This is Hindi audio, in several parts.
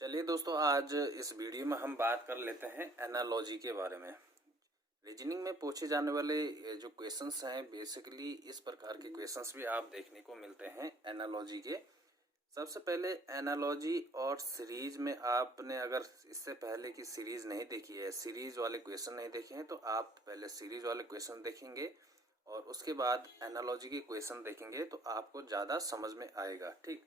चलिए दोस्तों, आज इस वीडियो में हम बात कर लेते हैं एनालॉजी के बारे में। रीजनिंग में पूछे जाने वाले जो क्वेश्चंस हैं, बेसिकली इस प्रकार के क्वेश्चंस भी आप देखने को मिलते हैं एनालॉजी के। सबसे पहले एनालॉजी और सीरीज में आपने अगर इससे पहले की सीरीज नहीं देखी है, सीरीज वाले क्वेश्चन नहीं देखे हैं, तो आप पहले सीरीज वाले क्वेश्चन देखेंगे और उसके बाद एनालॉजी के क्वेश्चन देखेंगे तो आपको ज़्यादा समझ में आएगा। ठीक,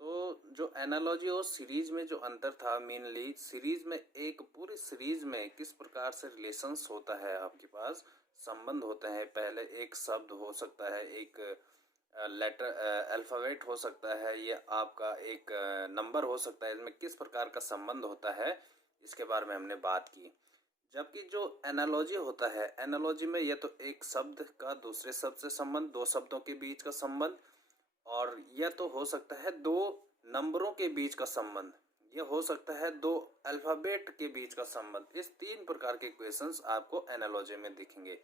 तो जो एनालॉजी और सीरीज में जो अंतर था, मेनली सीरीज में एक पूरी सीरीज में किस प्रकार से रिलेशंस होता है, आपके पास संबंध होते हैं। पहले एक शब्द हो सकता है, एक लेटर अल्फ़ाबेट हो सकता है, या आपका एक नंबर हो सकता है। इसमें किस प्रकार का संबंध होता है, इसके बारे में हमने बात की। जबकि जो एनालॉजी होता है, एनालॉजी में या तो एक शब्द का दूसरे शब्द से संबंध, दो शब्दों के बीच का संबंध, और यह तो हो सकता है दो नंबरों के बीच का संबंध, यह हो सकता है दो अल्फ़ाबेट के बीच का संबंध। इस तीन प्रकार के क्वेश्चंस आपको एनालॉजी में दिखेंगे।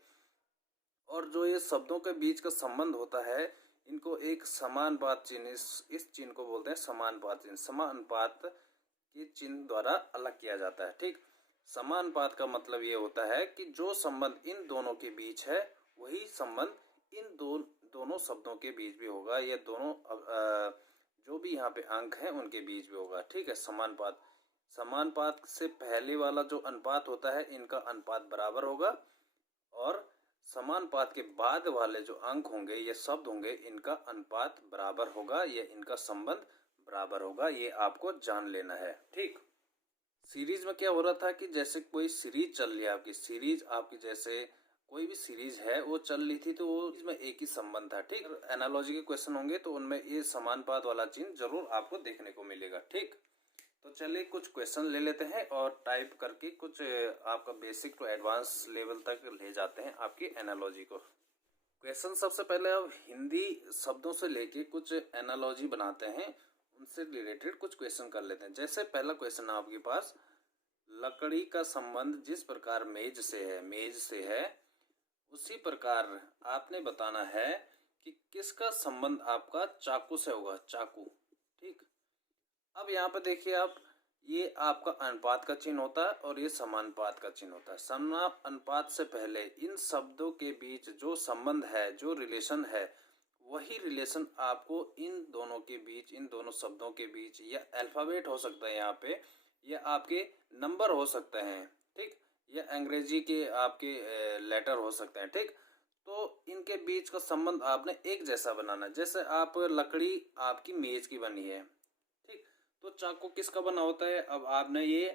और जो ये शब्दों के बीच का संबंध होता है, इनको एक समानुपात चिन्ह, इस चिन्ह को बोलते हैं समानुपात चिन्ह। समानुपात के चिन्ह द्वारा अलग किया जाता है। ठीक, समानुपात का मतलब ये होता है कि जो संबंध इन दोनों के बीच है, वही संबंध इन दोनों शब्दों के बीच भी होगा, या दोनों जो भी यहाँ पे अंक हैं उनके बीच भी होगा। ठीक है, समानुपात। समानुपात से पहले वाला जो अनुपात होता है, इनका अनुपात बराबर होगा, और समानुपात के बाद वाले जो अंक होंगे, ये शब्द होंगे, इनका अनुपात बराबर होगा, या इनका संबंध बराबर होगा। ये आपको जान लेना है। ठीक, सीरीज में क्या हो रहा था कि जैसे कोई सीरीज चल रही है, आपकी सीरीज, आपकी जैसे कोई भी सीरीज है वो चल रही थी, तो वो इसमें एक ही संबंध था। ठीक, एनालॉजी के क्वेश्चन होंगे तो उनमें ये समानुपात वाला चिन्ह जरूर आपको देखने को मिलेगा। ठीक, तो चलिए कुछ क्वेश्चन ले लेते हैं और टाइप करके कुछ आपका बेसिक टू एडवांस लेवल तक ले जाते हैं आपकी एनालॉजी को। क्वेश्चन सबसे पहले अब हिंदी शब्दों से लेके कुछ एनालॉजी बनाते हैं, उनसे रिलेटेड कुछ क्वेश्चन कर लेते हैं। जैसे पहला क्वेश्चन आपके पास, लकड़ी का संबंध जिस प्रकार मेज से है, उसी प्रकार आपने बताना है कि किसका संबंध आपका चाकू से होगा, चाकू। ठीक, अब यहाँ पे देखिए आप, ये आपका अनुपात का चिन्ह होता है और ये समानुपात का चिन्ह होता है। समानुपात से पहले इन शब्दों के बीच जो संबंध है, जो रिलेशन है, वही रिलेशन आपको इन दोनों के बीच, इन दोनों शब्दों के बीच, या अल्फ़ाबेट हो सकता है यहाँ पे, या आपके नंबर हो सकते हैं। ठीक, या अंग्रेजी के आपके लेटर हो सकते हैं। ठीक, तो इनके बीच का संबंध आपने एक जैसा बनाना। जैसे आप, लकड़ी आपकी मेज की बनी है, ठीक, तो चाकू किसका बना होता है। अब आपने ये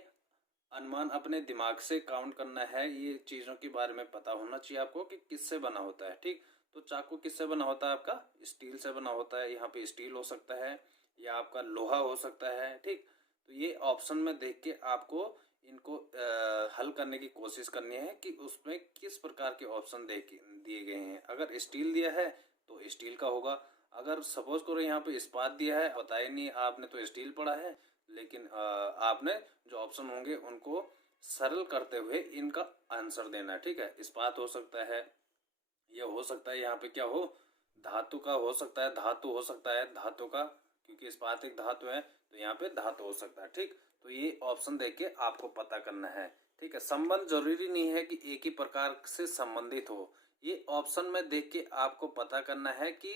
अनुमान अपने दिमाग से काउंट करना है, ये चीज़ों के बारे में पता होना चाहिए आपको कि किससे बना होता है। ठीक, तो चाकू किससे बना होता है, आपका स्टील से बना होता है। यहाँ पे स्टील हो सकता है, या आपका लोहा हो सकता है। ठीक, तो ये ऑप्शन में देख के आपको इनको हल करने की कोशिश करनी है कि उसमें किस प्रकार के ऑप्शन दिए गए हैं। अगर स्टील दिया है तो स्टील का होगा। अगर सपोज करो यहाँ पे इस्पात दिया है, पता ही नहीं, आपने तो स्टील पढ़ा है, लेकिन आपने जो ऑप्शन होंगे उनको सरल करते हुए इनका आंसर देना है। ठीक है, इस्पात हो सकता है, ये हो सकता है यहाँ पे क्या हो, धातु का हो सकता है, धातु हो सकता है, धातु का, क्योंकि इस्पात एक धातु है, तो यहाँ पे धातु हो सकता है। ठीक, तो ये ऑप्शन देख के आपको पता करना है। ठीक है, संबंध जरूरी नहीं है कि एक ही प्रकार से संबंधित हो, ये ऑप्शन में देख के आपको पता करना है कि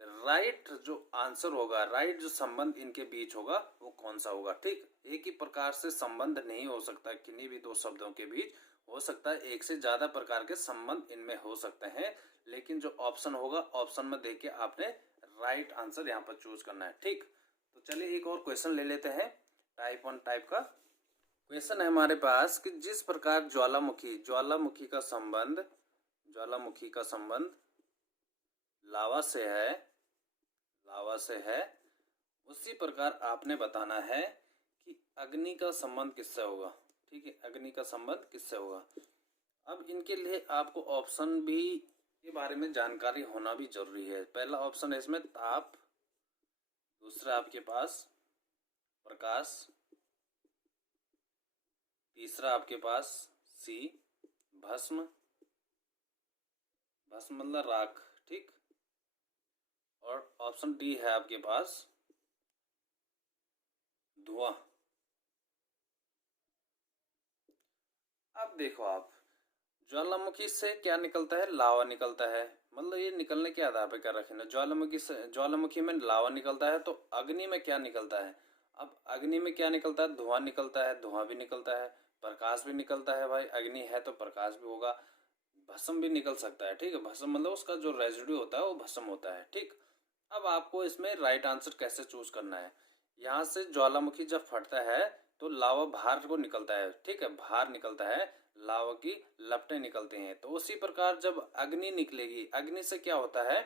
राइट जो आंसर होगा, राइट जो संबंध इनके बीच होगा, वो कौन सा होगा। ठीक, एक ही प्रकार से संबंध नहीं हो सकता, किन्हीं भी दो शब्दों के बीच हो सकता है एक से ज्यादा प्रकार के संबंध इनमें हो सकते हैं, लेकिन जो ऑप्शन होगा, ऑप्शन में देख के आपने राइट आंसर यहाँ पर चूज करना है। ठीक, तो चलिए एक और क्वेश्चन ले लेते हैं, टाइप 1 टाइप का क्वेश्चन है हमारे पास कि जिस प्रकार ज्वालामुखी का संबंध लावा से है, उसी प्रकार आपने बताना है कि अग्नि का संबंध किससे होगा। ठीक है, अग्नि का संबंध किससे होगा। अब इनके लिए आपको ऑप्शन भी के बारे में जानकारी होना भी जरूरी है। पहला ऑप्शन है इसमें ताप, दूसरा आपके पास प्रकाश, तीसरा आपके पास सी भस्म मतलब राख। ठीक, और ऑप्शन डी है आपके पास धुआं। देखो आप, ज्वालामुखी से क्या निकलता है? लावा निकलता है। मतलब ये निकलने के आधार पे कर रखे ना, ज्वालामुखी में लावा निकलता है तो अग्नि में क्या निकलता है? अब अग्नि में क्या निकलता है? धुआं निकलता है, धुआं भी निकलता है, प्रकाश भी निकलता है। भाई अग्नि है तो प्रकाश भी होगा, भस्म भी निकल सकता है। ठीक है, भस्म मतलब उसका जो रेजिड्यू होता है वो भस्म होता है। ठीक, अब आपको इसमें राइट आंसर कैसे चूज करना है? यहाँ से ज्वालामुखी जब फटता है तो लावा बाहर को निकलता है। ठीक है, बाहर निकलता है, लावा की लपटें निकलती हैं। तो उसी प्रकार जब अग्नि निकलेगी, अग्नि से क्या होता है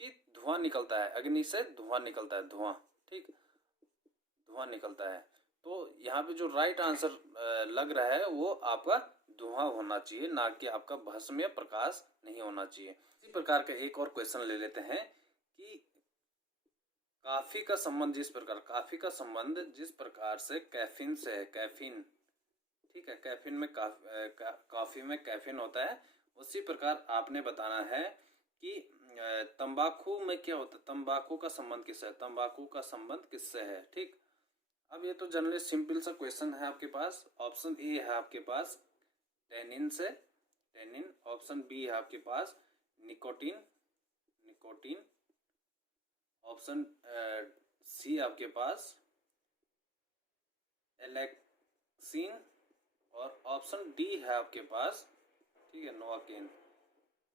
कि धुआं निकलता है, अग्नि से धुआं निकलता है, धुआं। ठीक, धुआं निकलता है। तो यहाँ पे जो राइट आंसर लग रहा है वो आपका धुआं होना चाहिए, ना कि आपका भस्म या प्रकाश नहीं होना चाहिए। इसी प्रकार का एक और क्वेश्चन ले लेते हैं कि कॉफी का संबंध जिस प्रकार से कैफीन से है, कैफीन, ठीक है, कैफीन में कॉफी में कैफीन होता है, उसी प्रकार आपने बताना है कि तंबाकू में क्या होता है? तंबाकू का संबंध किससे है? तंबाकू का संबंध किससे है? ठीक, अब ये तो जनरली सिंपल सा क्वेश्चन है आपके पास। ऑप्शन ए है आपके पास टेनिन से, टेनिन। ऑप्शन बी है आपके पास निकोटीन, निकोटीन। ऑप्शन सी आपके पास एलेक्सिन, और ऑप्शन डी है आपके पास, ठीक है, नोवाकेन।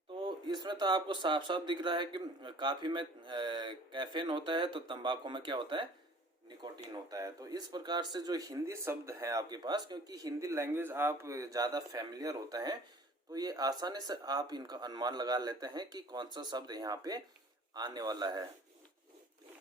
तो इसमें तो आपको साफ साफ दिख रहा है कि कॉफी में कैफीन होता है तो तंबाकू में क्या होता है? निकोटीन होता है। तो इस प्रकार से जो हिंदी शब्द है आपके पास, क्योंकि हिंदी लैंग्वेज आप ज़्यादा फैमिलियर होते हैं तो ये आसानी से आप इनका अनुमान लगा लेते हैं कि कौन सा शब्द यहाँ पे आने वाला है।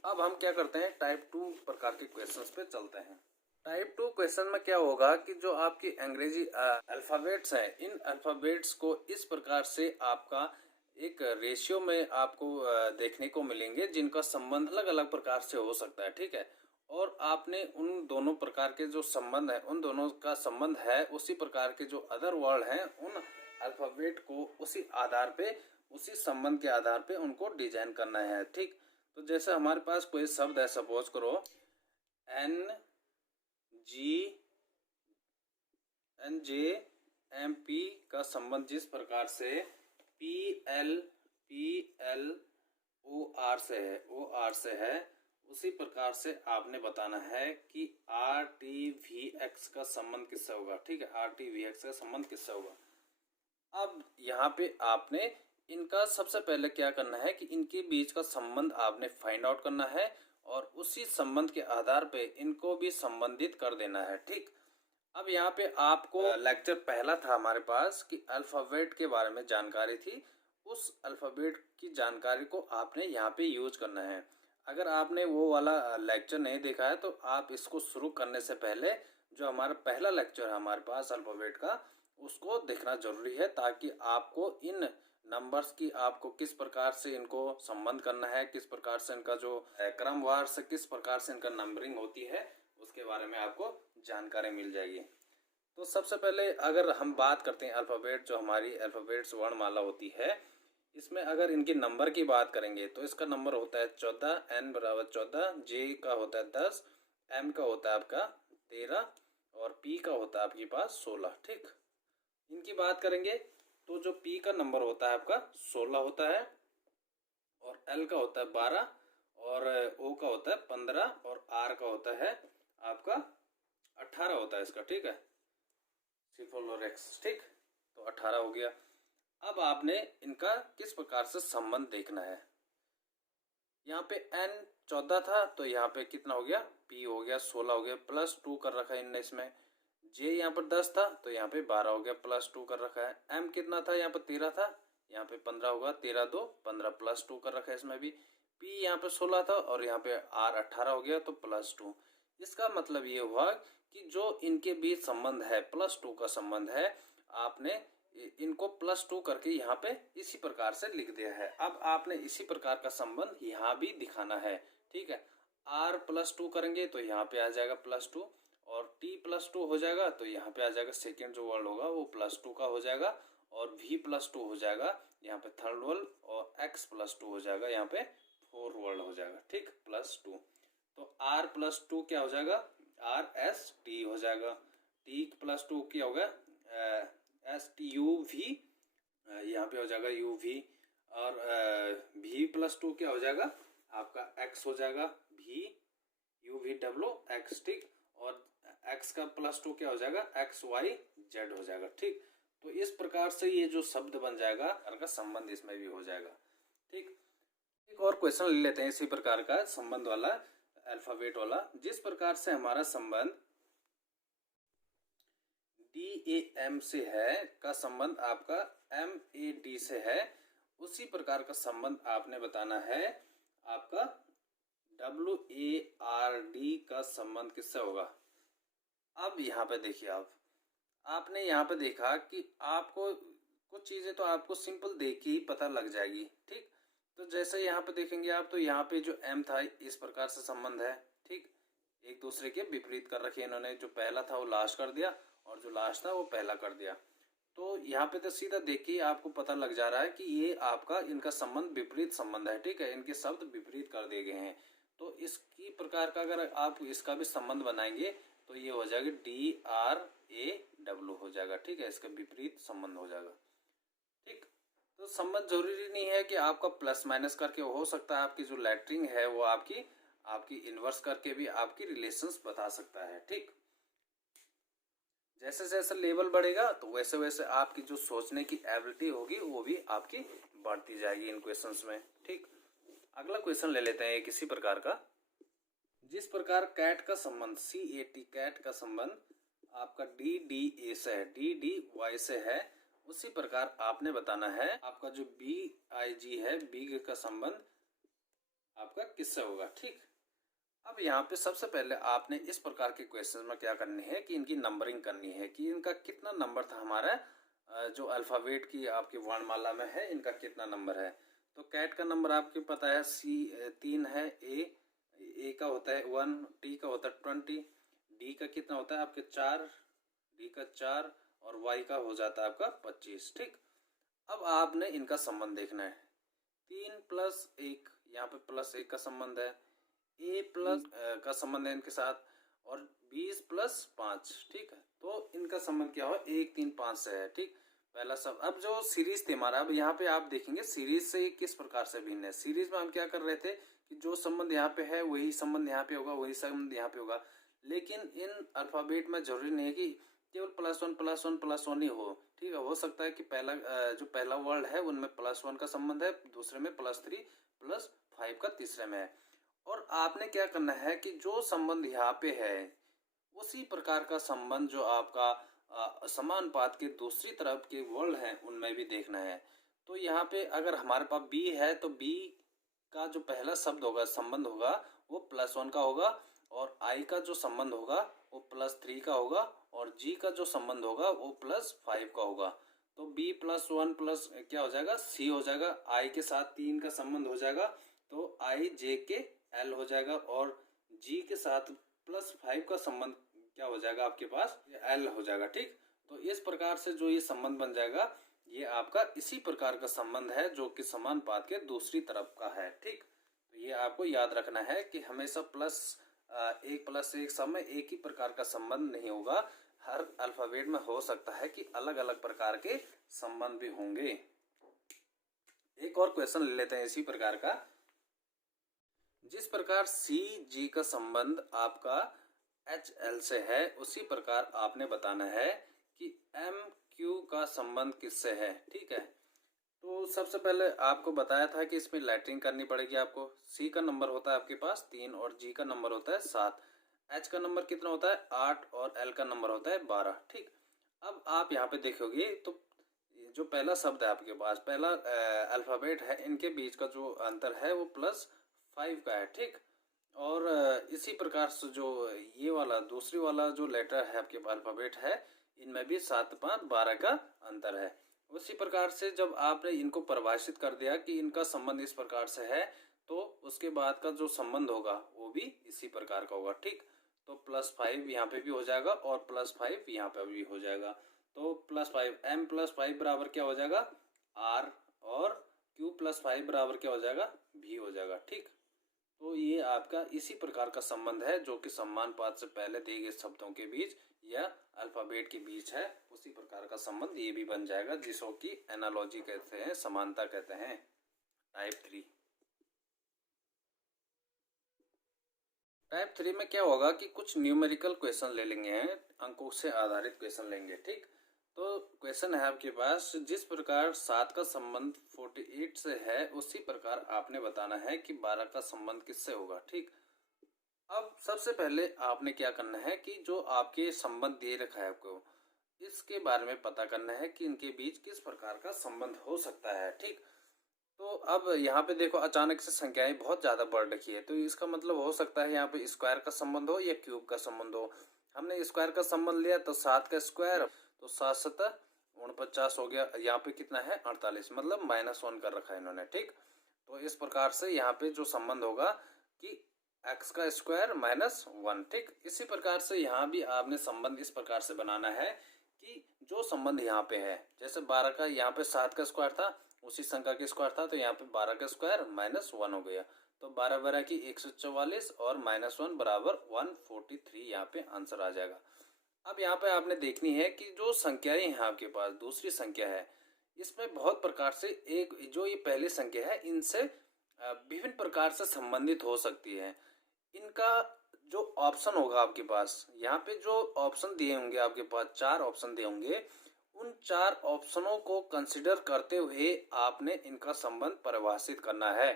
अब हम क्या करते हैं, टाइप 2 प्रकार के क्वेश्चंस पे चलते हैं। टाइप 2 क्वेश्चन में क्या होगा कि जो आपकी अंग्रेजी अल्फ़ाबेट्स हैं, इन अल्फ़ाबेट्स को इस प्रकार से आपका एक रेशियो में आपको देखने को मिलेंगे जिनका संबंध अलग अलग प्रकार से हो सकता है। ठीक है, और आपने उन दोनों प्रकार के जो संबंध है, उन दोनों का संबंध है, उसी प्रकार के जो अदर वर्ड हैं उन अल्फ़ाबेट को उसी आधार पे, उसी संबंध के आधार पे उनको डिजाइन करना है। ठीक, तो जैसे हमारे पास कोई शब्द है, सपोज करो NJMP का संबंध जिस प्रकार से PLOR से है, उसी प्रकार से आपने बताना है कि RTVX का संबंध किससे होगा। ठीक है, RTVX का संबंध किससे होगा। अब यहाँ पे आपने इनका सबसे पहले क्या करना है कि इनके बीच का संबंध आपने फाइंड आउट करना है और उसी संबंध के आधार पे इनको भी संबंधित कर देना है। ठीक, अब यहाँ पे आपको लेक्चर पहला था हमारे पास कि अल्फ़ाबेट के बारे में जानकारी थी, उस अल्फ़ाबेट की जानकारी को आपने यहाँ पे यूज करना है। अगर आपने वो वाला लेक्चर नहीं देखा है तो आप इसको शुरू करने से पहले जो हमारा पहला लेक्चर है हमारे पास अल्फ़ाबेट का, उसको देखना जरूरी है, ताकि आपको इन नंबर्स की, आपको किस प्रकार से इनको संबंध करना है, किस प्रकार से इनका जो क्रमवार से किस प्रकार से इनका नंबरिंग होती है, उसके बारे में आपको जानकारी मिल जाएगी। तो सबसे पहले अगर हम बात करते हैं अल्फ़ाबेट, जो हमारी अल्फ़ाबेट्स वर्णमाला होती है, इसमें अगर इनके नंबर की बात करेंगे तो इसका नंबर होता है 14, N बराबर 14, J का होता है 10, M का होता है आपका 13 और P का होता है आपके पास 16। ठीक, इनकी बात करेंगे तो जो P का नंबर होता है आपका 16 होता है, और L का होता है 12, और O का होता है 15, और R का होता है आपका 18 होता है इसका। ठीक है, सिफल और X। ठीक, तो 18 हो गया। अब आपने इनका किस प्रकार से संबंध देखना है। यहाँ पे N 14 था तो यहाँ पे कितना हो गया? P हो गया 16 हो गया, +2 कर रखा है इनने इसमें। J यहाँ पर 10 था तो यहाँ पे 12 हो गया, +2 कर रखा है। M कितना था? यहाँ पर 13 था, यहाँ पे 15 होगा, 13 2 15, +2 कर रखा है इसमें भी। P यहाँ पे 16 था और यहाँ पे R 18 हो गया तो +2। इसका मतलब ये हुआ कि जो इनके बीच संबंध है, +2 का संबंध है, आपने इनको +2 करके यहाँ पे इसी प्रकार से लिख दिया है। अब आपने इसी प्रकार का संबंध यहाँ भी दिखाना है। ठीक है, R +2 करेंगे तो यहाँ पे आ जाएगा +2, और T +2 हो जाएगा तो यहाँ पे आ जाएगा सेकेंड जो वर्ड होगा वो +2 का हो जाएगा, और V +2 हो जाएगा यहाँ पे थर्ड वर्ड, और X +2 हो जाएगा यहाँ पे फोर्थ वर्ड हो जाएगा। ठीक, +2, तो R +2 क्या हो जाएगा? RST हो जाएगा। T +2 क्या होगा? एस टी यू वी, यहाँ पे हो जाएगा यू वी, और भी प्लस 2 क्या हो जाएगा आपका एक्स हो जाएगा, भी यू वी डब्ल्यू एक्स, ठीक, और एक्स का प्लस 2 क्या हो जाएगा एक्स वाई जेड हो जाएगा, ठीक। तो इस प्रकार से ये जो शब्द बन जाएगा का संबंध इसमें भी हो जाएगा, ठीक। एक और क्वेश्चन ले लेते हैं इसी प्रकार का संबंध वाला, अल्फाबेट वाला। जिस प्रकार से हमारा संबंध DAM से है का संबंध आपका MAD से है, उसी प्रकार का संबंध आपने बताना है आपका WARD का संबंध किससे होगा। अब यहाँ पे देखिए, आपने यहाँ पे देखा कि आपको कुछ चीजें तो आपको सिंपल देख के ही पता लग जाएगी, ठीक। तो जैसे यहाँ पे देखेंगे आप, तो यहाँ पे जो M था इस प्रकार से संबंध है, ठीक, एक दूसरे के विपरीत कर रखे इन्होंने, जो पहला था वो लास्ट कर दिया और जो लास्ट था वो पहला कर दिया। तो यहाँ पे तो सीधा देख के आपको पता लग जा रहा है कि ये आपका इनका संबंध विपरीत संबंध है, ठीक है, इनके शब्द विपरीत कर दिए गए हैं। तो इसकी प्रकार का अगर आप इसका भी संबंध बनाएंगे तो ये हो जाएगा DRAW हो जाएगा, ठीक है, इसका विपरीत संबंध हो जाएगा, ठीक। तो संबंध जरूरी नहीं है कि आपका प्लस माइनस करके हो सकता है, आपकी जो लेटरिंग है वो आपकी इनवर्स करके भी आपकी रिलेशंस बता सकता है, ठीक। जैसे जैसे लेवल बढ़ेगा तो वैसे वैसे आपकी जो सोचने की एबिलिटी होगी वो भी आपकी बढ़ती जाएगी इन क्वेश्चंस में, ठीक। अगला क्वेश्चन ले लेते हैं एक इसी प्रकार का। जिस प्रकार कैट का संबंध CAT कैट का संबंध आपका DDA से है, DDY से है, उसी प्रकार आपने बताना है आपका जो BIG है, बिग का संबंध आपका किससे होगा, ठीक। अब यहाँ पे सबसे पहले आपने इस प्रकार के क्वेश्चन में क्या करनी है कि इनकी नंबरिंग करनी है कि इनका कितना नंबर था हमारा जो अल्फाबेट की आपकी वर्णमाला में है, इनका कितना नंबर है। तो कैट का नंबर आपको पता है 3 है, ए का होता है 1, टी का होता है 20, डी का कितना होता है आपके 4, डी का 4 और वाई का हो जाता है आपका 25, ठीक। अब आपने इनका संबंध देखना है, 3 + 1, यहाँ पे +1 का संबंध है, ए प्लस का संबंध है इनके साथ, और 20 + 5, ठीक है। तो इनका संबंध क्या हो 1, 3, 5 से है, ठीक, पहला सब। अब जो सीरीज थे हमारा, अब यहाँ पे आप देखेंगे सीरीज से किस प्रकार से भिन्न है। सीरीज में हम क्या कर रहे थे कि जो संबंध यहाँ पे है वही संबंध यहाँ पे होगा, वही संबंध यहाँ पे होगा। लेकिन इन अल्फाबेट में जरूरी नहीं है कि केवल +1 +1 +1 ही हो, ठीक है। हो सकता है कि जो पहला वर्ड है उनमें +1 का संबंध है, दूसरे में +3 +5 का तीसरे में है। और आपने क्या करना है कि जो संबंध यहाँ पे है उसी प्रकार का संबंध जो आपका समानुपात के दूसरी तरफ के वर्ड हैं उनमें भी देखना है। तो यहाँ पे अगर हमारे पास B है तो B का जो पहला शब्द होगा, संबंध होगा, वो +1 का होगा, और I का जो संबंध होगा वो +3 का होगा, और G का जो संबंध होगा वो +5 का होगा। तो B +1 प्लस क्या हो जाएगा C हो जाएगा, I के साथ 3 का संबंध हो जाएगा तो I J के L हो जाएगा, और G के साथ +5 का संबंध क्या हो जाएगा आपके पास L हो जाएगा, ठीक। तो इस प्रकार से जो ये संबंध बन जाएगा ये आपका इसी प्रकार का संबंध है जो कि समानुपात के दूसरी तरफ का है, ठीक। तो ये आपको याद रखना है कि हमेशा +1 + 1 सब में एक ही प्रकार का संबंध नहीं होगा, हर अल्फाबेट में हो सकता है कि अलग अलग प्रकार के संबंध भी होंगे। एक और क्वेश्चन ले लेते हैं इसी प्रकार का। जिस प्रकार CG का संबंध आपका HL से है, उसी प्रकार आपने बताना है कि MQ का संबंध किससे है, ठीक है। तो सबसे पहले आपको बताया था कि इसमें लेटरिंग करनी पड़ेगी आपको। C का नंबर होता है आपके पास 3 और G का नंबर होता है 7, H का नंबर कितना होता है 8 और L का नंबर होता है 12, ठीक। अब आप यहाँ पे देखोगे तो जो पहला शब्द है आपके पास, पहला अल्फाबेट है, इनके बीच का जो अंतर है वो +5 का है, ठीक। और इसी प्रकार से जो ये वाला दूसरी वाला जो लेटर है आपके अल्फाबेट है, इनमें भी 7, 5, 12 का अंतर है। उसी प्रकार से जब आपने इनको परिभाषित कर दिया कि इनका संबंध इस प्रकार से है, तो उसके बाद का जो संबंध होगा वो भी इसी प्रकार का होगा, ठीक। तो +5 यहाँ पे भी हो जाएगा और +5 यहाँ पे भी हो जाएगा। तो +5 M +5 बराबर क्या हो जाएगा R, और Q +5 बराबर क्या हो जाएगा V हो जाएगा, ठीक। तो ये आपका इसी प्रकार का संबंध है जो कि समानुपात से पहले दिए गए शब्दों के बीच या अल्फाबेट के बीच है, उसी प्रकार का संबंध ये भी बन जाएगा, जिसको कि एनालॉजी कहते हैं, समानता कहते हैं। टाइप 3। टाइप 3 में क्या होगा कि कुछ न्यूमेरिकल क्वेश्चन ले लेंगे, अंकों से आधारित क्वेश्चन लेंगे। ठीक, तो क्वेश्चन है आपके पास, जिस प्रकार 7 का संबंध 48 से है उसी प्रकार आपने बताना है कि 12 का संबंध किससे होगा। ठीक, अब सबसे पहले आपने क्या करना है कि जो आपके संबंध दे रखा है आपको, इसके बारे में पता करना है कि इनके बीच किस प्रकार का संबंध हो सकता है। ठीक, तो अब यहाँ पे देखो अचानक से संख्याएं बहुत ज़्यादा बढ़ रखी है, तो इसका मतलब हो सकता है यहाँ पे स्क्वायर का संबंध हो या क्यूब का संबंध हो। हमने स्क्वायर का संबंध लिया तो 7 का स्क्वायर तो 7 7 49 हो गया, यहाँ पे कितना है 48, मतलब -1 कर रखा है इन्होंने। ठीक, तो इस प्रकार से यहाँ पे जो संबंध होगा कि x का स्क्वायर -1। ठीक, इसी प्रकार से यहाँ भी आपने संबंध इस प्रकार से बनाना है कि जो संबंध यहाँ पे है, जैसे 12 का यहाँ पे 7 का स्क्वायर था, उसी संख्या का स्क्वायर था, तो यहाँ पे 12 का स्क्वायर -1 हो गया, तो 12 12 की 144 और -1 बराबर 143, यहाँ पे आंसर आ जाएगा। अब यहाँ पे आपने देखनी है कि जो संख्याएं हैं आपके पास, दूसरी संख्या है, इसमें बहुत प्रकार से एक जो ये पहली संख्या है इनसे विभिन्न प्रकार से संबंधित हो सकती है। इनका जो ऑप्शन होगा आपके पास, यहाँ पे जो ऑप्शन दिए होंगे आपके पास, 4 ऑप्शन दिए होंगे, उन 4 ऑप्शनों को कंसिडर करते हुए आपने इनका संबंध परिभाषित करना है।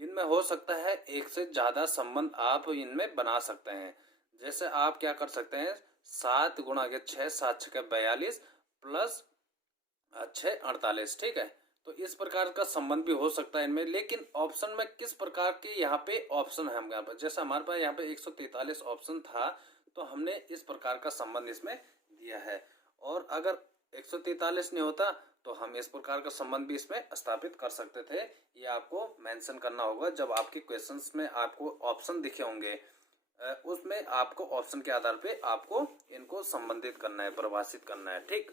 इनमें हो सकता है एक से ज़्यादा संबंध आप इनमें बना सकते हैं। जैसे आप क्या कर सकते हैं, 7 गुणा के 6, 7 6 42 प्लस 6 48। ठीक है, तो इस प्रकार का संबंध भी हो सकता है इनमें, लेकिन ऑप्शन में किस प्रकार के यहाँ पे ऑप्शन है हमारे पास, जैसे हमारे पास यहाँ पे 143 ऑप्शन था, तो हमने इस प्रकार का संबंध इसमें दिया है। और अगर 143 नहीं होता तो हम इस प्रकार का संबंध भी इसमें स्थापित कर सकते थे। ये आपको मेंशन करना होगा जब आपके क्वेश्चंस में आपको ऑप्शन दिखे होंगे, उसमें आपको ऑप्शन के आधार पे आपको इनको संबंधित करना है, परिभाषित करना है। ठीक,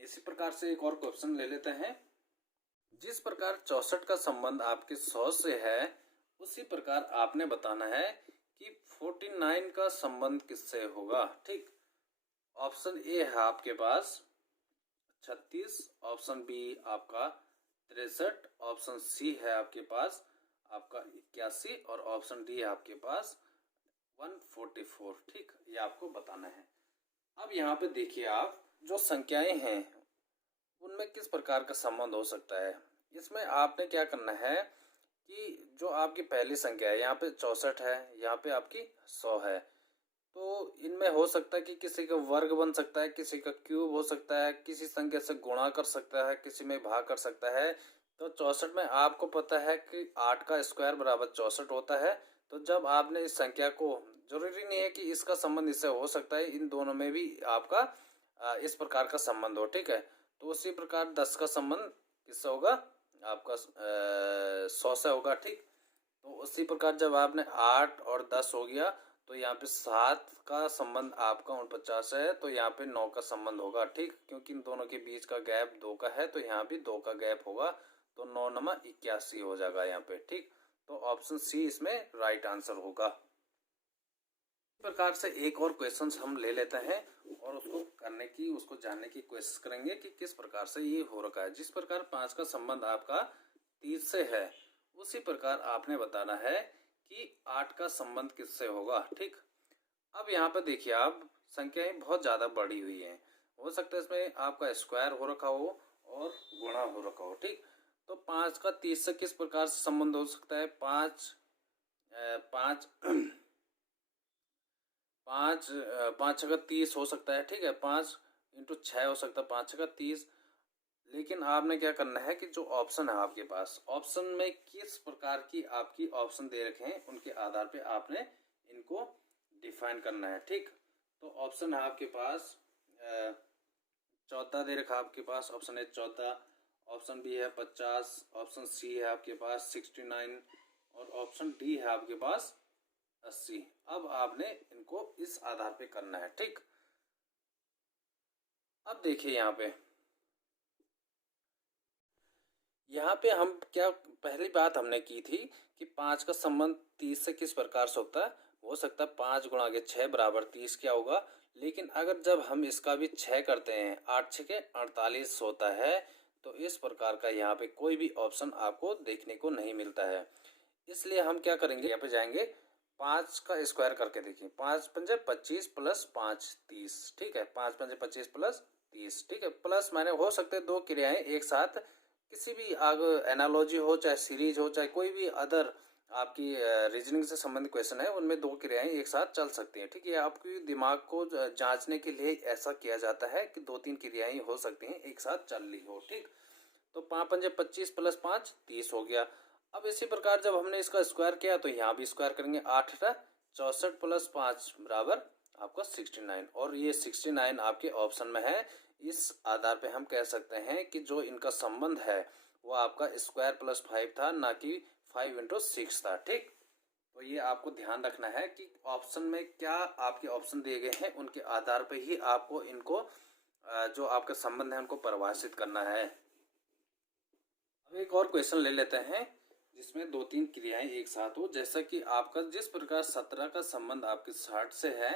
इसी प्रकार से एक और क्वेश्चन ले लेते हैं। जिस प्रकार 64 का संबंध आपके 100 से है, उसी प्रकार आपने बताना है कि 49 का संबंध किससे होगा। ठीक, ऑप्शन ए है आपके पास 36, ऑप्शन बी आपका 63, ऑप्शन सी है आपके पास आपका 81 और ऑप्शन डी है आपके पास 144। ठीक, ये आपको बताना है। अब यहाँ पे देखिए, आप जो संख्याएं हैं उनमें किस प्रकार का संबंध हो सकता है। इसमें आपने क्या करना है कि जो आपकी पहली संख्या है, यहाँ पे 64 है, यहाँ पे आपकी 100 है, तो इनमें हो सकता है कि किसी का वर्ग बन सकता है, किसी का क्यूब हो सकता है, किसी संख्या से गुणा कर सकता है, किसी में भाग कर सकता है। तो 64 में आपको पता है कि 8 का स्क्वायर बराबर 64 होता है। तो जब आपने इस संख्या को, जरूरी नहीं है कि इसका संबंध इससे हो सकता है, इन दोनों में भी आपका इस प्रकार का संबंध हो। ठीक है, तो उसी प्रकार 10 का संबंध किससे होगा, आपका 100 से होगा। ठीक, तो उसी प्रकार जब आपने 8 और 10 हो गया, तो यहाँ पे 7 का संबंध आपका 49 है, तो यहाँ पे 9 का संबंध होगा। ठीक, क्योंकि इन दोनों के बीच का गैप 2 का है, तो यहाँ भी 2 का गैप होगा, तो 9 9 81 हो जाएगा यहाँ पे। ठीक, तो ऑप्शन सी इसमें राइट आंसर होगा। इस प्रकार से एक और क्वेश्चन हम ले लेते हैं और उसको जानने की कोशिश करेंगे कि किस प्रकार से ये हो रखा है। जिस प्रकार 5 का संबंध आपका 30 से है, उसी प्रकार आपने बताना है कि 8 का संबंध किससे होगा। ठीक, अब यहाँ पे देखिए, आप संख्याएं बहुत ज़्यादा बढ़ी हुई हैं, हो सकता है इसमें आपका स्क्वायर हो रखा हो और गुणा हो रखा हो। ठीक, तो 5 का 30 से किस प्रकार से संबंध हो सकता है, 5 का 30 हो सकता है। ठीक है, 5 × 6 हो सकता है, 5 का 30। लेकिन आपने क्या करना है कि जो ऑप्शन है आपके पास, ऑप्शन में किस प्रकार की आपकी ऑप्शन दे रखे हैं, उनके आधार पे आपने इनको डिफाइन करना है। ठीक, तो ऑप्शन है आपके पास 14 दे रखा आपके पास, ऑप्शन ए 14, ऑप्शन बी है 50, ऑप्शन सी है आपके पास 69 और ऑप्शन डी है आपके पास 80। अब आपने इनको इस आधार पे करना है। ठीक, अब देखिए यहाँ पे हम क्या पहली बात हमने की थी कि 5 का संबंध 30 से किस प्रकार से होता है, हो सकता है 5 गुणा के 6 बराबर 30 क्या होगा। लेकिन अगर जब हम इसका भी 6 करते हैं, 8 6 के 48 होता है, तो इस प्रकार का यहाँ पे कोई भी ऑप्शन आपको देखने को नहीं मिलता है। इसलिए हम क्या करेंगे, यहाँ पे जाएंगे 5 का स्क्वायर करके देखिए, 5 पंजे 25 प्लस 5 30, ठीक है, 5 पंजे 25 प्लस 30, ठीक है। प्लस माइनस हो सकते हैं दो क्रियाएं एक साथ, किसी भी आगे एनालॉजी हो चाहे सीरीज हो चाहे कोई भी अदर आपकी रीजनिंग से संबंधित क्वेश्चन है, उनमें दो क्रियाएं एक साथ चल सकती हैं, ठीक है। आपके दिमाग को जांचने के लिए ऐसा किया जाता है कि 2-3 क्रियाएं हो सकती हैं एक साथ चल रही हो, ठीक। तो 5 पंजे 25 प्लस 5 30 हो गया। अब इसी प्रकार जब हमने इसका स्क्वायर किया तो यहाँ भी स्क्वायर करेंगे, 8 64 प्लस 5 बराबर आपका 69, और ये 69 आपके ऑप्शन में है। इस आधार पे हम कह सकते हैं कि जो इनका संबंध है वो आपका स्क्वायर प्लस 5 था, ना कि 5 इंटू 6 था, ठीक। तो ये आपको ध्यान रखना है कि ऑप्शन में क्या आपके ऑप्शन दिए गए हैं उनके आधार पे ही आपको इनको जो आपका संबंध है उनको परिभाषित करना है। अब एक और क्वेश्चन ले लेते हैं जिसमें 2-3 क्रियाएं एक साथ हो। जैसा कि आपका जिस प्रकार 17 का संबंध आपके 60 से है,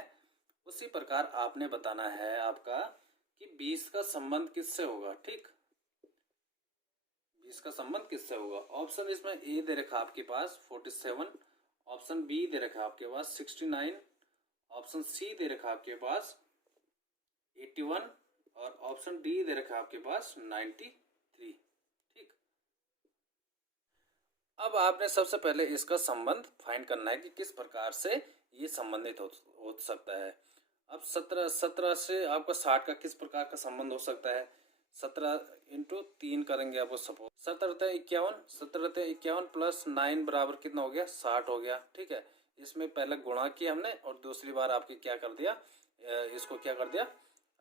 उसी प्रकार आपने बताना है आपका कि 20 का संबंध किससे होगा, ठीक। 20 का संबंध किससे होगा। ऑप्शन इसमें ए दे रखा आपके पास 47, ऑप्शन बी दे रखा आपके पास 69, ऑप्शन सी दे रखा आपके पास 81, और ऑप्शन डी दे रखा आपके पास 93, ठीक। अब आपने सबसे पहले इसका संबंध फाइंड करना है कि किस प्रकार से ये संबंधित हो सकता है। अब 17 से आपका 60 का किस प्रकार का संबंध हो सकता है। 17 इंटू 3 करेंगे आपको, सपोज 17 51, 17 51 प्लस 9 बराबर कितना हो गया, 60 हो गया, ठीक है। इसमें पहले गुणा किया हमने और दूसरी बार आपके क्या कर दिया, इसको क्या कर दिया,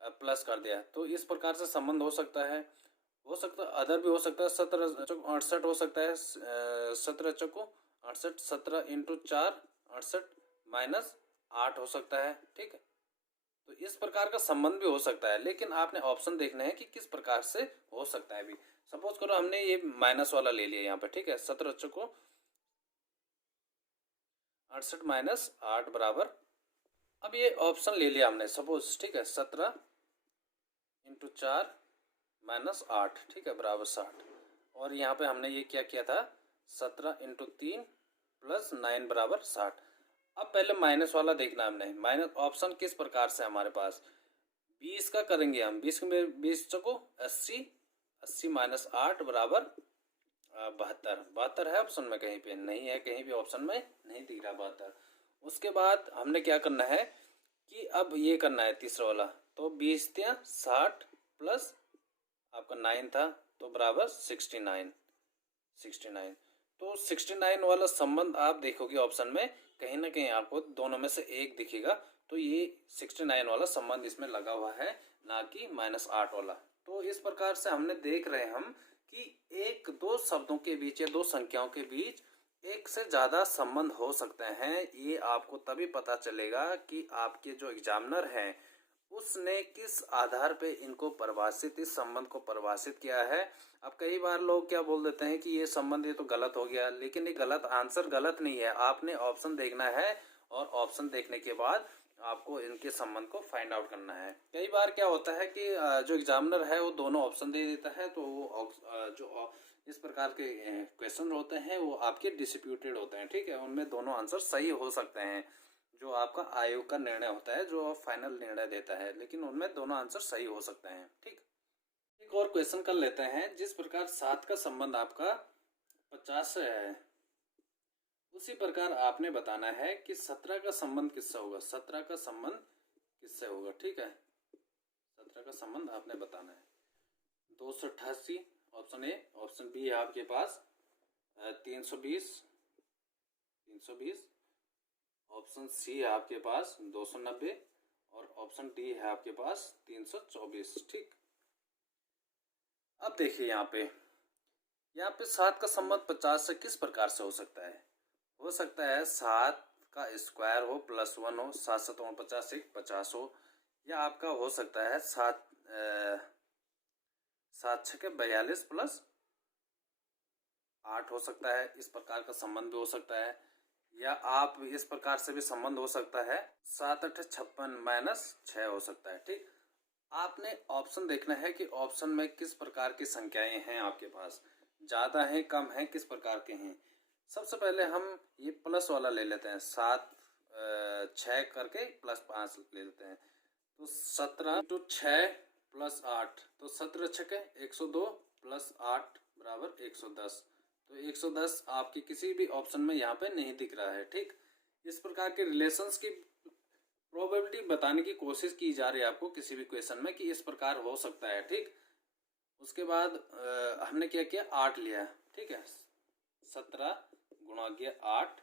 प्लस कर दिया। तो इस प्रकार से संबंध हो सकता है अदर भी हो सकता है। 17 चौको 68 हो सकता है, 17 चौको 68, 17 इंटू 4 68 माइनस 8 हो सकता है, ठीक है। तो इस प्रकार का संबंध भी हो सकता है, लेकिन आपने ऑप्शन देखना है कि किस प्रकार से हो सकता है। भी सपोज करो हमने ये माइनस वाला ले लिया यहाँ पे, ठीक है, 17 चौको 68 माइनस 8 बराबर, अब ये ऑप्शन ले लिया हमने सपोज, ठीक है, 17 इंटू 4 माइनस 8, ठीक है, बराबर 60, और यहाँ पे हमने ये क्या किया था, 17 इंटू 3 प्लस 9 बराबर 60। अब पहले माइनस वाला देखना हमने, माइनस ऑप्शन किस प्रकार से हमारे पास 20 का करेंगे हम, 20 में 20 चौको 80, 80 माइनस 8 बराबर 72, 72 है ऑप्शन में, कहीं पे नहीं है, कहीं भी ऑप्शन में नहीं दिख रहा 72। उसके बाद हमने क्या करना है कि अब ये करना है तीसरा वाला, तो 20 या 60 प्लस आपका 9 था तो बराबर 69, तो 69 वाला संबंध आप देखोगे ऑप्शन में कहीं ना कहीं आपको दोनों में से एक दिखेगा। तो ये 69 वाला संबंध इसमें लगा हुआ है, ना कि -8 वाला। तो इस प्रकार से हमने देख रहे हैं हम कि एक दो शब्दों के बीच या दो संख्याओं के बीच एक से ज़्यादा संबंध हो सकते हैं। ये आपको तभी पता चलेगा कि आपके जो एग्जामिनर हैं उसने किस आधार पे इनको परिभाषित, इस संबंध को परिभाषित किया है। अब कई बार लोग क्या बोल देते हैं कि ये संबंध ये तो गलत हो गया, लेकिन ये गलत आंसर गलत नहीं है। आपने ऑप्शन देखना है और ऑप्शन देखने के बाद आपको इनके संबंध को फाइंड आउट करना है। कई बार क्या होता है कि जो एग्जामिनर है वो दोनों ऑप्शन दे देता है, तो वो जो इस प्रकार के क्वेश्चन होते हैं वो आपके डिस्प्यूटेड होते हैं, ठीक है, उनमें दोनों आंसर सही हो सकते हैं। जो आपका आयोग का निर्णय होता है, जो फाइनल निर्णय देता है, लेकिन उनमें दोनों आंसर सही हो सकते हैं, ठीक। एक और क्वेश्चन कर लेते हैं। जिस प्रकार 7 का संबंध आपका 50 से है, उसी प्रकार आपने बताना है कि 17 का संबंध किससे होगा, 17 का संबंध किससे होगा, ठीक है। 17 का संबंध आपने बताना है। 288 ऑप्शन ए, ऑप्शन बी है आपके पास 320, ऑप्शन सी है आपके पास 290, और ऑप्शन डी है आपके पास 324, ठीक। अब देखिए यहाँ पे 7 का संबंध 50 से किस प्रकार से हो सकता है। हो सकता है 7 का स्क्वायर हो प्लस 1 हो, 7 7 50 से 50 हो, या आपका हो सकता है 7 7 6 42 प्लस 8 हो सकता है, इस प्रकार का संबंध भी हो सकता है, या आप इस प्रकार से भी संबंध हो सकता है 7 8 56 माइनस 6 हो सकता है। ठीक, आपने ऑप्शन देखना है कि ऑप्शन में किस प्रकार की संख्याएं हैं आपके पास, ज़्यादा हैं कम हैं, किस प्रकार के हैं। सबसे पहले हम ये प्लस वाला ले लेते हैं, 7 6 करके प्लस 5 ले लेते हैं, तो 17 इंटू 6 प्लस 8, तो 17 छके 102 प्लस 8 बराबर 110। तो 110 आपकी किसी भी ऑप्शन में यहाँ पे नहीं दिख रहा है। ठीक, इस प्रकार के रिलेशंस की प्रोबेबिलिटी बताने की कोशिश की जा रही है आपको किसी भी क्वेश्चन में कि इस प्रकार हो सकता है। ठीक, उसके बाद हमने क्या किया, 8 लिया। ठीक है, 17 गुणा किया 8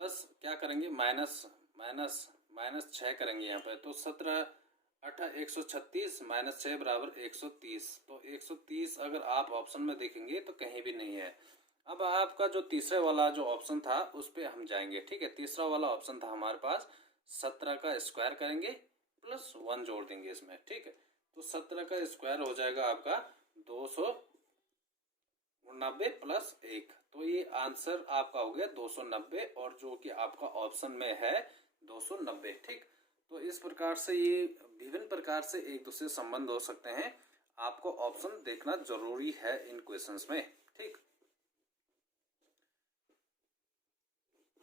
प्लस क्या करेंगे, माइनस माइनस माइनस 6 करेंगे यहाँ पे, तो 17 8 136 माइनस 6 बराबर 130। तो 130 अगर आप ऑप्शन में देखेंगे तो कहीं भी नहीं है। अब आपका जो तीसरे वाला जो ऑप्शन था उस पर हम जाएंगे। ठीक है, तीसरा वाला ऑप्शन था हमारे पास, 17 का स्क्वायर करेंगे प्लस 1 जोड़ देंगे इसमें। ठीक है, तो 17 का स्क्वायर हो जाएगा आपका 290 प्लस 1, तो ये आंसर आपका हो गया 290, और जो कि आपका ऑप्शन में है 290। ठीक, तो इस प्रकार से ये विभिन्न प्रकार से एक दूसरे संबंध हो सकते हैं, आपको ऑप्शन देखना जरूरी है इन क्वेश्चंस में। ठीक,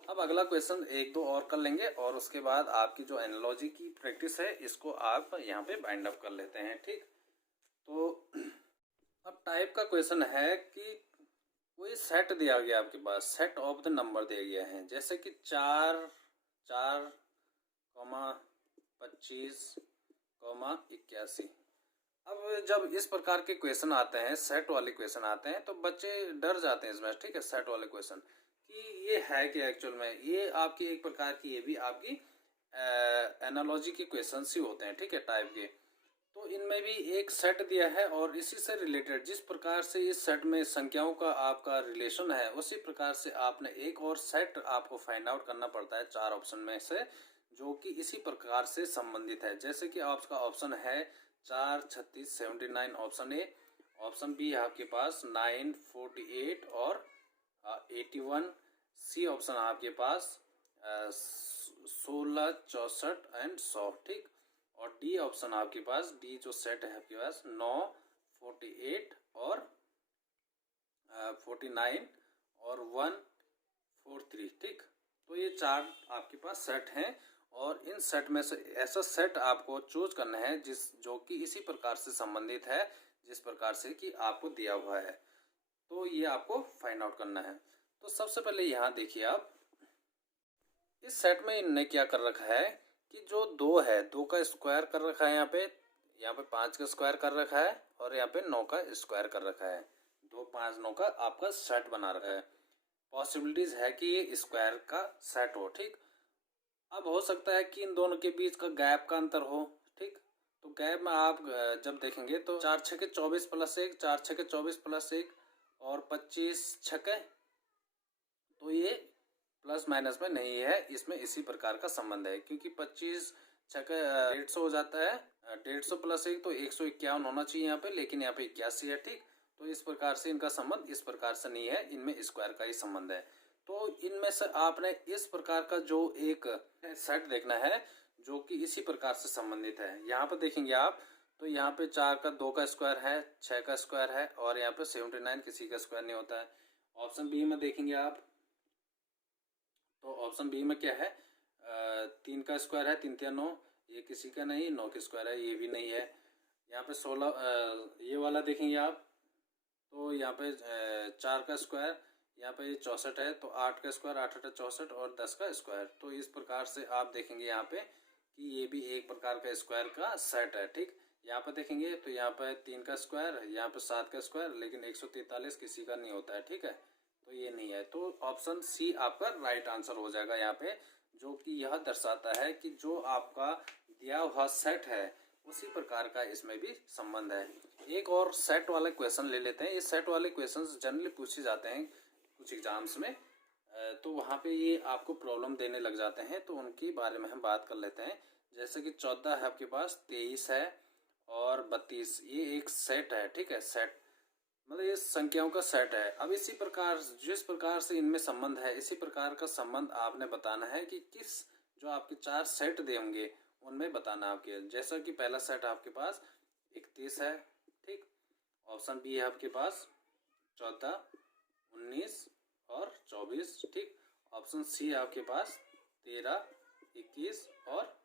अब अगला क्वेश्चन एक दो और कर लेंगे और उसके बाद आपकी जो एनालॉजी की प्रैक्टिस है इसको आप यहाँ पे बाइंड अप कर लेते हैं। ठीक, तो अब टाइप का क्वेश्चन है कि कोई सेट दिया गया आपके पास, सेट ऑफ द नंबर दिया गया है, जैसे कि 4 4 25 81। अब जब इस प्रकार के क्वेश्चन आते हैं, सेट वाले क्वेश्चन आते हैं, तो बच्चे डर जाते हैं इसमें। ठीक है, सेट वाले क्वेश्चन कि ये है क्या एक्चुअल में, ये आपकी एक प्रकार की, ये भी आपकी एनालॉजी के क्वेश्चन ही होते हैं। ठीक है, टाइप के, तो इनमें भी एक सेट दिया है और इसी से रिलेटेड जिस प्रकार से इस सेट में संख्याओं का आपका रिलेशन है, उसी प्रकार से आपने एक और सेट आपको फाइंड आउट करना पड़ता है 4 ऑप्शन में से, जो कि इसी प्रकार से संबंधित है। जैसे कि आपका ऑप्शन है 4 36 79 ऑप्शन ए, ऑप्शन बी है आपके पास 9 48 और 81, सी ऑप्शन आपके पास 16 64 एंड 100। ठीक, और डी ऑप्शन आपके पास, डी जो सेट है आपके पास 9 48 और 49 और 143। ठीक, तो ये 4 आपके पास सेट हैं और इन सेट में से ऐसा सेट आपको चूज करना है जो कि इसी प्रकार से संबंधित है जिस प्रकार से कि आपको दिया हुआ है, तो ये आपको फाइंड आउट करना है। तो सबसे पहले यहाँ देखिए, आप इस सेट में इनने क्या कर रखा है कि जो 2 है, 2 का स्क्वायर कर रखा है, यहाँ पे 5 का स्क्वायर कर रखा है और यहाँ पे 9 का स्क्वायर कर रखा है, 2 5 9 का आपका सेट बना रखा है। पॉसिबिलिटीज है कि ये स्क्वायर का सेट हो। ठीक, अब हो सकता है कि इन दोनों के बीच का गैप का अंतर हो। ठीक, तो गैप में आप जब देखेंगे तो 4 6 24 प्लस 1, 4 6 24 प्लस 1 और 25 6, तो ये प्लस माइनस में नहीं है, इसमें इसी प्रकार का संबंध है, क्योंकि 25 छक्का 150 हो जाता है, 150 प्लस 1 तो 151 होना चाहिए यहाँ पे, लेकिन यहाँ पे 81 है। ठीक, तो इस प्रकार से इनका संबंध इस प्रकार से नहीं है, इनमें स्क्वायर का ही संबंध है। तो इनमें से आपने इस प्रकार का जो एक सेट देखना है जो कि इसी प्रकार से संबंधित है। यहाँ पे देखेंगे आप तो यहाँ पे 4 का 2 का स्क्वायर है, 6 का स्क्वायर है और यहाँ पे 79 किसी का स्क्वायर नहीं होता है। ऑप्शन बी में देखेंगे आप तो ऑप्शन बी में क्या है, 3 का स्क्वायर है, 3 3 9, ये किसी का नहीं, 9 का स्क्वायर है, ये भी नहीं है। यहाँ पे 16 ये वाला देखेंगे आप तो यहाँ पे 4 का स्क्वायर, यहाँ पे 64 है, तो 8 का स्क्वायर 8 8 64 और 10 का स्क्वायर, तो इस प्रकार से आप देखेंगे यहाँ पे कि ये भी एक प्रकार का स्क्वायर का सेट है। ठीक, यहाँ पे देखेंगे तो यहाँ पे 3 का स्क्वायर, यहाँ पे 7 का स्क्वायर, लेकिन 143 किसी का नहीं होता है। ठीक है, तो ये नहीं है, तो ऑप्शन सी आपका राइट आंसर हो जाएगा यहाँ पे, जो कि यह दर्शाता है कि जो आपका दिया हुआ सेट है उसी प्रकार का इसमें भी संबंध है। एक और सेट वाले क्वेश्चन ले लेते हैं। ये सेट वाले क्वेश्चंस जनरली पूछे जाते हैं कुछ एग्जाम्स में, तो वहाँ पे ये आपको प्रॉब्लम देने लग जाते हैं, तो उनके बारे में हम बात कर लेते हैं। जैसे कि 14 है आपके पास, 23 है और 32, ये एक सेट है। ठीक है, सेट मतलब ये संख्याओं का सेट है। अब इसी प्रकार जिस प्रकार से इनमें संबंध है, इसी प्रकार का संबंध आपने बताना है कि किस जो आपके चार सेट दे होंगे उनमें बताना है आपके। जैसा कि पहला सेट आपके पास 31 है, ठीक। ऑप्शन बी है आपके पास 14, 19 और 24, ठीक। ऑप्शन सी है आपके पास 13, 21 और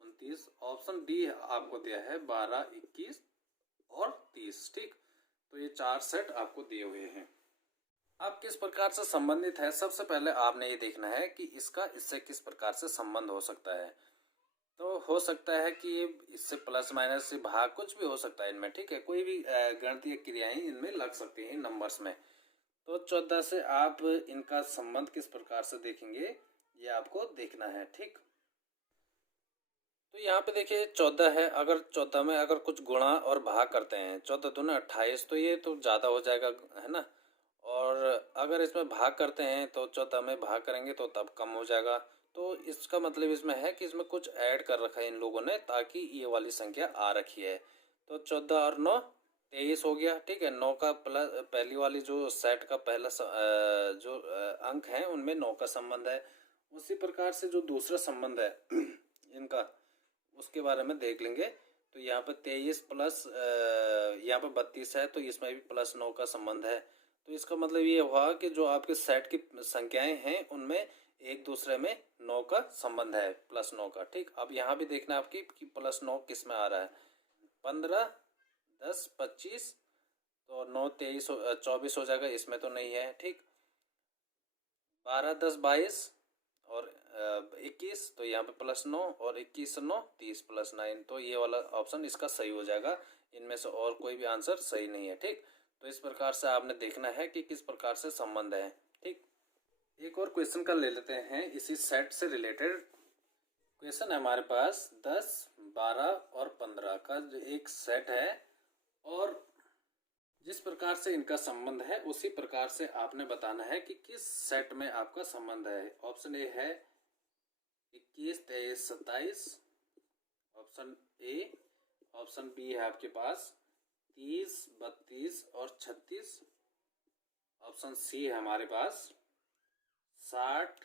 29। ऑप्शन डी आपको दिया है 12, 21 और 30, ठीक। तो ये चार सेट आपको दिए हुए हैं। अब किस प्रकार से संबंधित है, सबसे पहले आपने ये देखना है कि इसका इससे किस प्रकार से संबंध हो सकता है। तो हो सकता है कि ये इससे प्लस माइनस से भाग कुछ भी हो सकता है इनमें, ठीक है। कोई भी गणितीय क्रियाएं इनमें लग सकती हैं नंबर्स में। तो 14 से आप इनका संबंध किस प्रकार से देखेंगे ये आपको देखना है, ठीक। तो यहाँ पे देखिए 14 है, अगर 14 में अगर कुछ गुणा और भाग करते हैं, 14 दूना 28, तो ये तो ज़्यादा हो जाएगा, है ना। और अगर इसमें भाग करते हैं तो 14 में भाग करेंगे तो तब कम हो जाएगा। तो इसका मतलब इसमें है कि इसमें कुछ ऐड कर रखा है इन लोगों ने, ताकि ये वाली संख्या आ रखी है। तो 14 और 9 23 हो गया, ठीक है। 9 का प्लस पहली वाली जो सेट का पहला अंक है उनमें 9 का संबंध है। उसी प्रकार से जो दूसरा संबंध है इनका, उसके बारे में देख लेंगे। तो यहाँ पे 23 प्लस यहाँ पे 32 है, तो इसमें भी प्लस 9 का संबंध है। तो इसका मतलब ये हुआ कि जो आपके सेट की संख्याएं हैं उनमें एक दूसरे में 9 का संबंध है, प्लस 9 का, ठीक। अब यहाँ भी देखना है आपकी कि प्लस 9 किस में आ रहा है। 15, 10, 25, तो 9, 23, 24 हो जाएगा, इसमें तो नहीं है, ठीक। 12, 10, 22 और 21, तो यहाँ पे प्लस 9 और 21 9 30 प्लस 9, तो ये वाला ऑप्शन इसका सही हो जाएगा। इनमें से और कोई भी आंसर सही नहीं है, ठीक। तो इस प्रकार से आपने देखना है कि किस प्रकार से संबंध है, ठीक। एक और क्वेश्चन का ले लेते हैं, इसी सेट से रिलेटेड क्वेश्चन है हमारे पास। 10, 12 और 15 का जो एक सेट है और जिस प्रकार से इनका संबंध है उसी प्रकार से आपने बताना है कि किस सेट में आपका संबंध है। ऑप्शन ए है 21, 23, 27, ऑप्शन ए। ऑप्शन बी है आपके पास 30, 32 और 36। ऑप्शन सी है हमारे पास 60,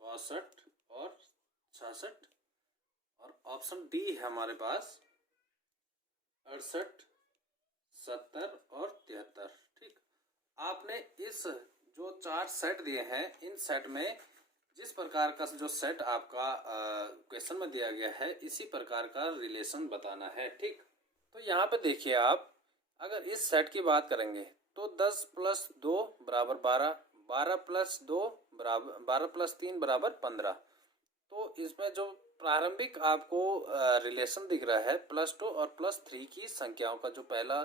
62 और 66। और ऑप्शन डी है हमारे पास 68, 70 और 73, ठीक। आपने इस जो चार सेट दिए हैं इन सेट में जिस प्रकार का जो सेट आपका क्वेश्चन में दिया गया है इसी प्रकार का रिलेशन बताना है, ठीक। तो यहाँ पे देखिए आप अगर इस सेट की बात करेंगे तो 10 प्लस 2 बराबर 12, 12 प्लस 2 बराबर 12 प्लस 3 बराबर 15। तो इसमें जो प्रारंभिक आपको रिलेशन दिख रहा है +2 और +3 की संख्याओं का जो पहला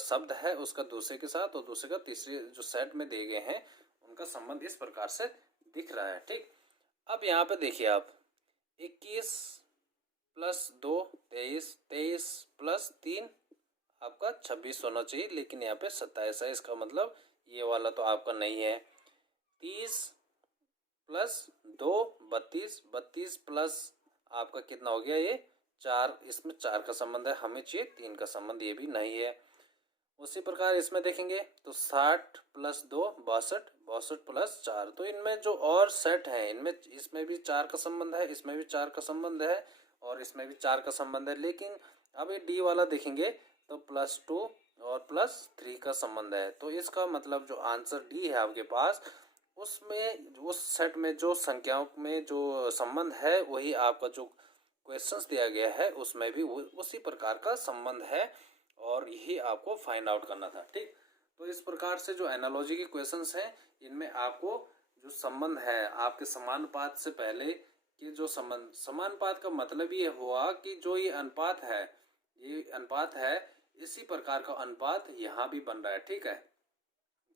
शब्द है उसका दूसरे के साथ और दूसरे का तीसरे जो सेट में दिए गए हैं उनका संबंध इस प्रकार से दिख रहा है, ठीक। अब यहाँ पे देखिए आप 21 प्लस 2 23, 23 प्लस 3 आपका 26 होना चाहिए, लेकिन यहाँ पे 27 है, इसका मतलब ये वाला तो आपका नहीं है। 30 प्लस 2 32, 32 प्लस आपका कितना हो गया ये 4, इसमें 4 का संबंध है, हमें चाहिए 3 का संबंध, ये भी नहीं है। उसी प्रकार इसमें देखेंगे तो 60 प्लस 2 62, 62 प्लस 4, तो इनमें जो और सेट है इनमें इसमें भी 4 का संबंध है, इसमें भी 4 का संबंध है और इसमें भी 4 का संबंध है। लेकिन अब ये डी वाला देखेंगे तो +2 और +3 का संबंध है। तो इसका मतलब जो आंसर डी है आपके पास उसमें उस सेट में जो संख्याओं में जो संबंध है वही आपका जो क्वेश्चंस दिया गया है उसमें भी उसी प्रकार का संबंध है और यही आपको फाइंड आउट करना था, ठीक। तो इस प्रकार से जो एनालॉजी के क्वेश्चंस हैं इनमें आपको जो संबंध है आपके समानुपात से पहले कि जो संबंध, समानुपात का मतलब ये हुआ कि जो ये अनुपात है ये अनुपात है इसी प्रकार का अनुपात यहाँ भी बन रहा है, ठीक है।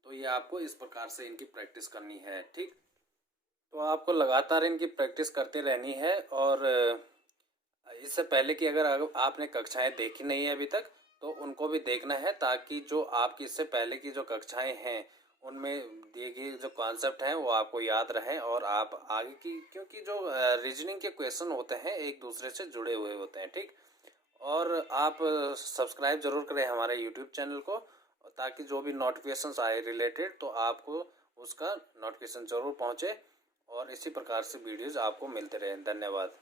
तो ये आपको इस प्रकार से इनकी प्रैक्टिस करनी है, ठीक। तो आपको लगातार इनकी प्रैक्टिस करते रहनी है और इससे पहले कि अगर आपने कक्षाएं देखी नहीं है अभी तक तो उनको भी देखना है, ताकि जो आपकी इससे पहले की जो कक्षाएं हैं उनमें दिए गए जो कॉन्सेप्ट हैं वो आपको याद रहें और आप आगे की, क्योंकि जो रीजनिंग के क्वेश्चन होते हैं एक दूसरे से जुड़े हुए होते हैं, ठीक। और आप सब्सक्राइब ज़रूर करें हमारे यूट्यूब चैनल को, ताकि जो भी नोटिफिकेशंस आए रिलेटेड तो आपको उसका नोटिफिकेशन ज़रूर पहुँचे और इसी प्रकार से वीडियोज़ आपको मिलते रहें। धन्यवाद।